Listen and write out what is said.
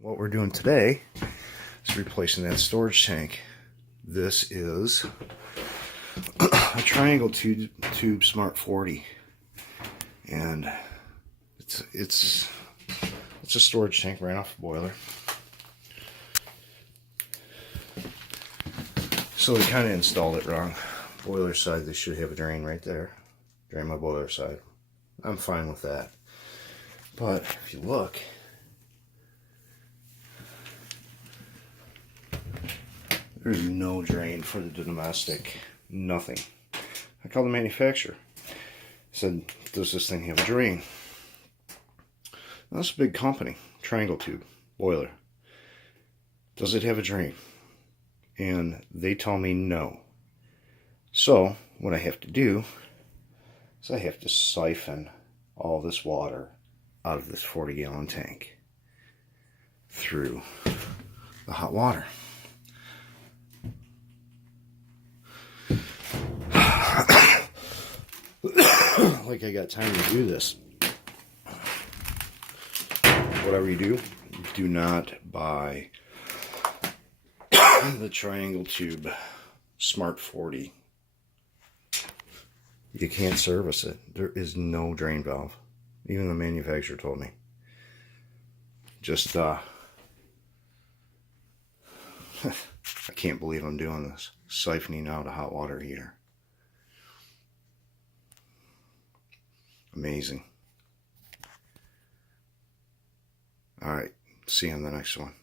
What we're doing today is replacing that storage tank. This is a triangle tube Smart 40, and it's a storage tank right off the boiler. So we kind of installed it wrong. Boiler side, they should have a drain right there. Drain my boiler side. I'm fine with that. But if you look, there's no drain for the domestic. Nothing. I called the manufacturer. Said, does this thing have a drain? That's a big company. Triangle tube. Boiler. Does it have a drain? And they tell me no. So, what I have to do is I have to siphon all this water out of this 40-gallon tank through the hot water. Like I got time to do this. Whatever you do not buy the triangle tube Smart 40. You can't service it. There is no drain valve. Even the manufacturer told me. Just I can't believe I'm doing this. Siphoning out a hot water heater. Amazing. Alright, see you on the next one.